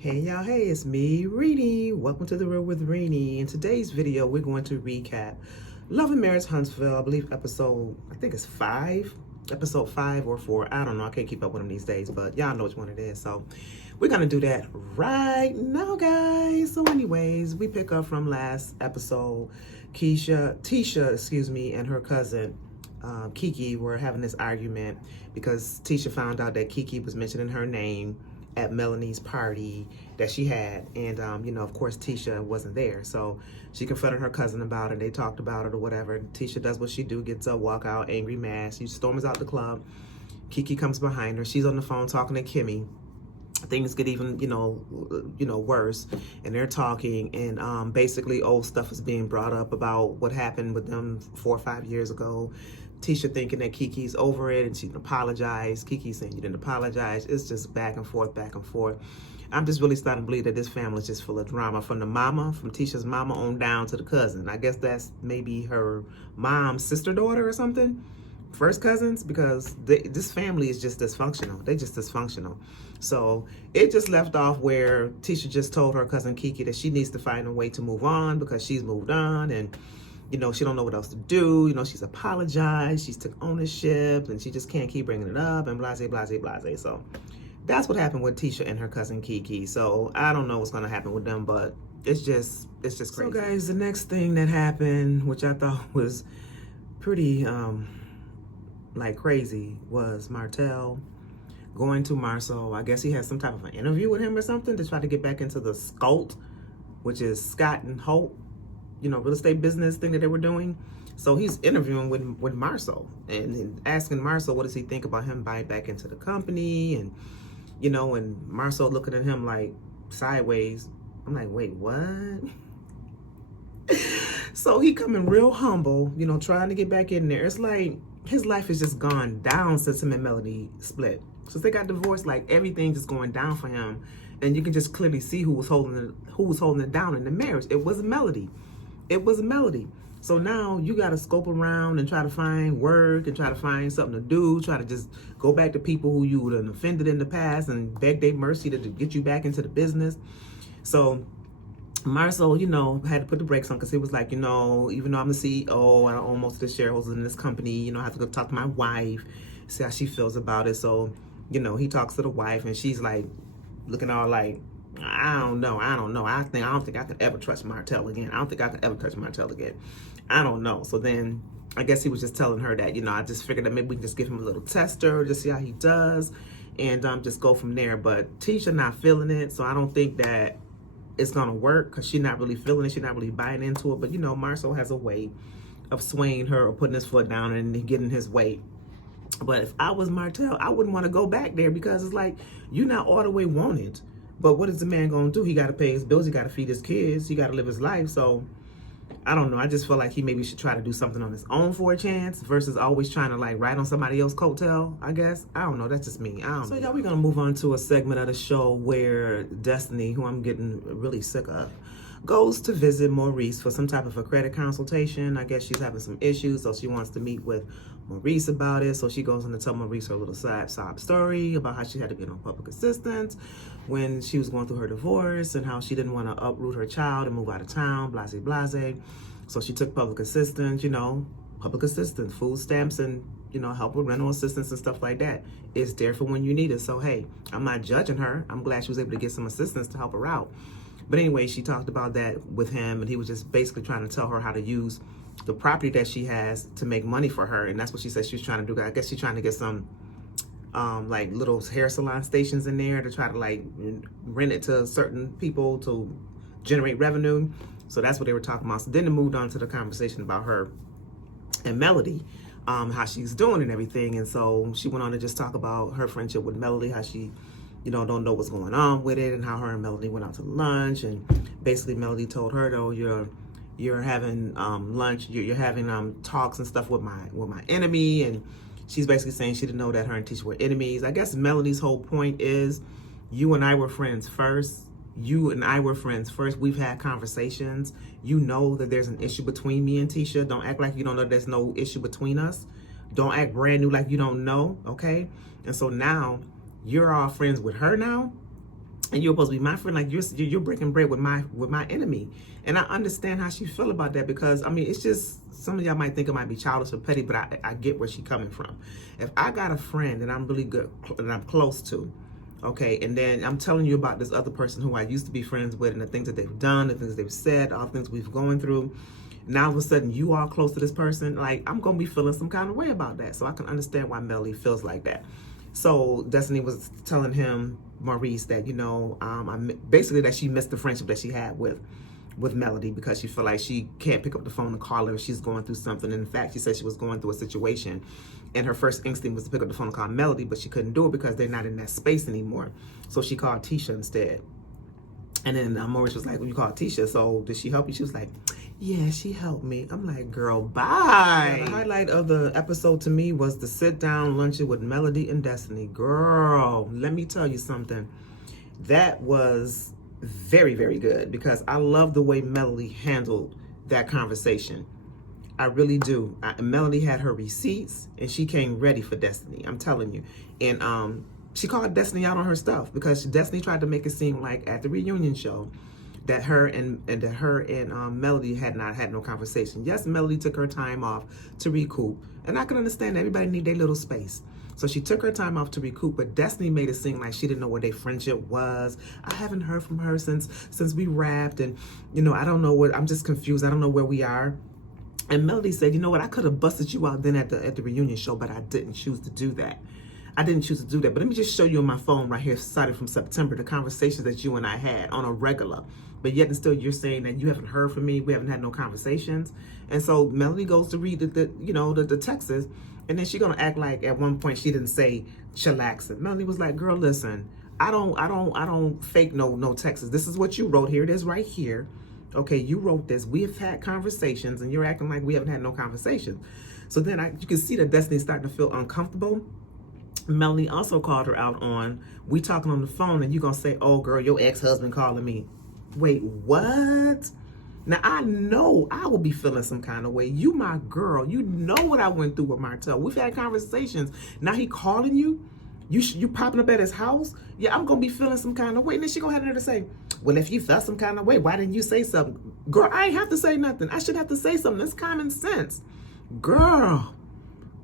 Hey y'all, hey, it's me, Reenie. Welcome to The Real with Reenie. In today's video, we're going to recap Love and Marriage Huntsville, I believe I think it's 5, episode 5 or 4. I don't know, I can't keep up with them these days, but y'all know which one it is. So we're going to do that right now, guys. So anyways, we pick up from last episode. Tisha, and her cousin, Kiki, were having this argument because Tisha found out that Kiki was mentioning her name at Melanie's party that she had, and of course Tisha wasn't there, so she confronted her cousin about it. They talked about it or whatever. Tisha does what she do, gets a walk out, angry, mad. She storms out the club. Kiki comes behind her. She's on the phone talking to Kimmy. Things get even worse, and they're talking, and basically old stuff is being brought up about what happened with them 4 or 5 years ago. Tisha thinking that Kiki's over it and she didn't apologize. Kiki saying you didn't apologize. It's just back and forth, back and forth. I'm just really starting to believe that this family is just full of drama, from Tisha's mama on down to the cousin. I guess that's maybe her mom's sister daughter or something, first cousins, because this family is just dysfunctional. They're just dysfunctional. So it just left off where Tisha just told her cousin Kiki that she needs to find a way to move on because she's moved on, and she don't know what else to do. She's apologized, she's took ownership, and she just can't keep bringing it up, and blase, blase, blase. So that's what happened with Tisha and her cousin Kiki. So I don't know what's going to happen with them, but it's just crazy. So guys, the next thing that happened, which I thought was pretty crazy, was Martell going to Marceau. I guess he had some type of an interview with him or something to try to get back into the SCOLT, which is Scott and Holt, real estate business thing that they were doing. So he's interviewing with Marceau and asking Marceau what does he think about him buying back into the company, and and Marceau looking at him like sideways. I'm like, wait, what? So he coming real humble, trying to get back in there. It's like his life has just gone down since him and Melody split. Since they got divorced, like everything just going down for him, and you can just clearly see who was holding it down in the marriage. It was Melody. It was Melody. So now you got to scope around and try to find work and try to find something to do. Try to just go back to people who you would have offended in the past and beg their mercy to get you back into the business. So Marceau, had to put the brakes on, because he was like, even though I'm the CEO, I own most of the shareholders in this company, I have to go talk to my wife, see how she feels about it. So, he talks to the wife, and she's like looking all like, I don't know. I don't think I could ever trust Martell again. I don't think I could ever touch Martell again. I don't know. So then I guess he was just telling her that, I just figured that maybe we can just give him a little tester, just see how he does, and just go from there. But Tisha not feeling it, so I don't think that it's gonna work, because she's not really feeling it. She's not really buying into it. But Marceau has a way of swaying her or putting his foot down and getting his way. But if I was Martell, I wouldn't want to go back there, because it's like, you're not all the way wanted. But what is the man going to do? He got to pay his bills. He got to feed his kids. He got to live his life. So I don't know. I just feel like he maybe should try to do something on his own for a chance, versus always trying to ride on somebody else's coattail, I guess. I don't know. That's just me. I don't know. So y'all, we're going to move on to a segment of the show where Destiny, who I'm getting really sick of, goes to visit Maurice for some type of a credit consultation. I guess she's having some issues, so she wants to meet with Maurice about it. So she goes in to tell Maurice her little sob story about how she had to get on public assistance when she was going through her divorce, and how she didn't want to uproot her child and move out of town, blase, blase. So she took public assistance, food stamps, and, help with rental assistance and stuff like that. It's there for when you need it. So, hey, I'm not judging her. I'm glad she was able to get some assistance to help her out. But anyway, she talked about that with him, and he was just basically trying to tell her how to use the property that she has to make money for her. And that's what she said she was trying to do. I guess she's trying to get some little hair salon stations in there to try to rent it to certain people to generate revenue. So that's what they were talking about. So then it moved on to the conversation about her and Melody, how she's doing and everything. And so she went on to just talk about her friendship with Melody, how she don't know what's going on with it, and how her and Melody went out to lunch. And basically Melody told her, though, you're having lunch, you're having talks and stuff with my enemy. And she's basically saying she didn't know that her and Tisha were enemies. I guess Melody's whole point is, you and I were friends first. We've had conversations. You know that there's an issue between me and Tisha. Don't act like you don't know there's no issue between us. Don't act brand new like you don't know, okay? And so now you're all friends with her now, and you're supposed to be my friend. Like you're breaking bread with my enemy. And I understand how she feel about that, because I mean, it's just, some of y'all might think it might be childish or petty, but I get where she's coming from. If I got a friend that I'm really good and I'm close to, okay, and then I'm telling you about this other person who I used to be friends with, and the things that they've done, the things they've said, all the things we've gone through, now all of a sudden you are close to this person, like I'm gonna be feeling some kind of way about that. So I can understand why Melody feels like that. So Destiny was telling him, Maurice, that, you know, basically that she missed the friendship that she had with Melody, because she felt like she can't pick up the phone and call her if she's going through something. And in fact, she said she was going through a situation, and her first instinct was to pick up the phone and call Melody, but she couldn't do it because they're not in that space anymore. So she called Tisha instead. And then Maurice was like, well, you called Tisha, so did she help you? She was like, yeah, she helped me. I'm like, girl, bye. Yeah, the highlight of the episode to me was the sit down luncheon with Melody and Destiny. Girl, let me tell you something. That was very, very good, because I love the way Melody handled that conversation. I really do. Melody had her receipts, and she came ready for Destiny. I'm telling you. And she called Destiny out on her stuff, because Destiny tried to make it seem like at the reunion show that her and Melody had not had no conversation. Yes, Melody took her time off to recoup, and I can understand everybody need their little space. So she took her time off to recoup, but Destiny made it seem like she didn't know what their friendship was. I haven't heard from her since we wrapped, and you know, I don't know what, I'm just confused. I don't know where we are. And Melody said, you know what, I could have busted you out then at the reunion show, but I didn't choose to do that. I didn't choose to do that. But let me just show you on my phone right here, started from September, the conversations that you and I had on a regular. But yet and still you're saying that you haven't heard from me. We haven't had no conversations. And so Melody goes to read the texts, and then she's gonna act like at one point she didn't say chillaxing. Melody was like, girl, listen, I don't fake no texts. This is what you wrote. Here it is right here. Okay, you wrote this. We've had conversations, and you're acting like we haven't had no conversations. So then you can see that Destiny's starting to feel uncomfortable. Melanie also called her out on, we talking on the phone, and you gonna say, oh girl, your ex-husband calling me. Wait, what? Now I know I will be feeling some kind of way. You my girl. You know what I went through with Martell. We've had conversations. Now he calling you? You popping up at his house? Yeah, I'm gonna be feeling some kind of way. And then she gonna have to say, well, if you felt some kind of way, why didn't you say something? Girl, I ain't have to say nothing. I should have to say something. It's common sense. Girl.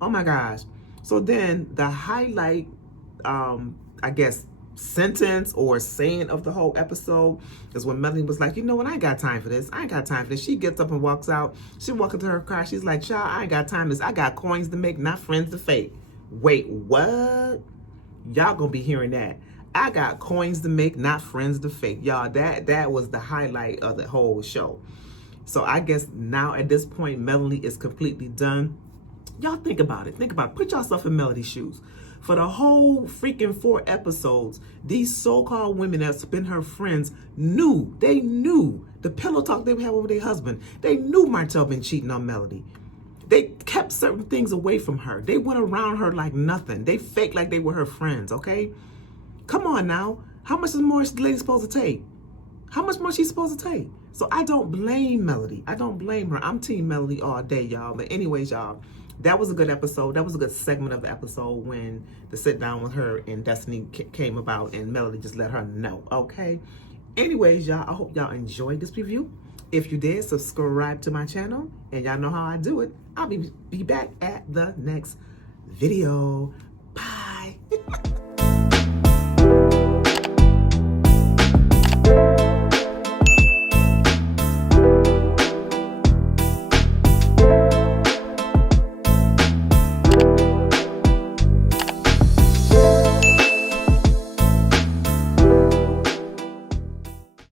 Oh my gosh. So then the highlight, I guess, sentence or saying of the whole episode is when Melanie was like, you know what, I ain't got time for this. I ain't got time for this. She gets up and walks out. She walks into her car. She's like, child, I ain't got time for this. I got coins to make, not friends to fake. Wait, what? Y'all gonna be hearing that. I got coins to make, not friends to fake. Y'all, that was the highlight of the whole show. So I guess now at this point, Melanie is completely done. Y'all think about it. Think about it. Put yourself in Melody's shoes. For the whole freaking 4 episodes, these so-called women that's been her friends knew the pillow talk they would have over their husband. They knew Martell been cheating on Melody. They kept certain things away from her. They went around her like nothing. They faked like they were her friends, okay? Come on now. How much more is the lady supposed to take? How much more she's supposed to take? So I don't blame Melody. I don't blame her. I'm team Melody all day, y'all. But anyways, y'all, that was a good episode. That was a good segment of the episode when the sit down with her and Destiny came about and Melody just let her know, okay? Anyways, y'all, I hope y'all enjoyed this review. If you did, subscribe to my channel, and y'all know how I do it. I'll be back at the next video. Bye.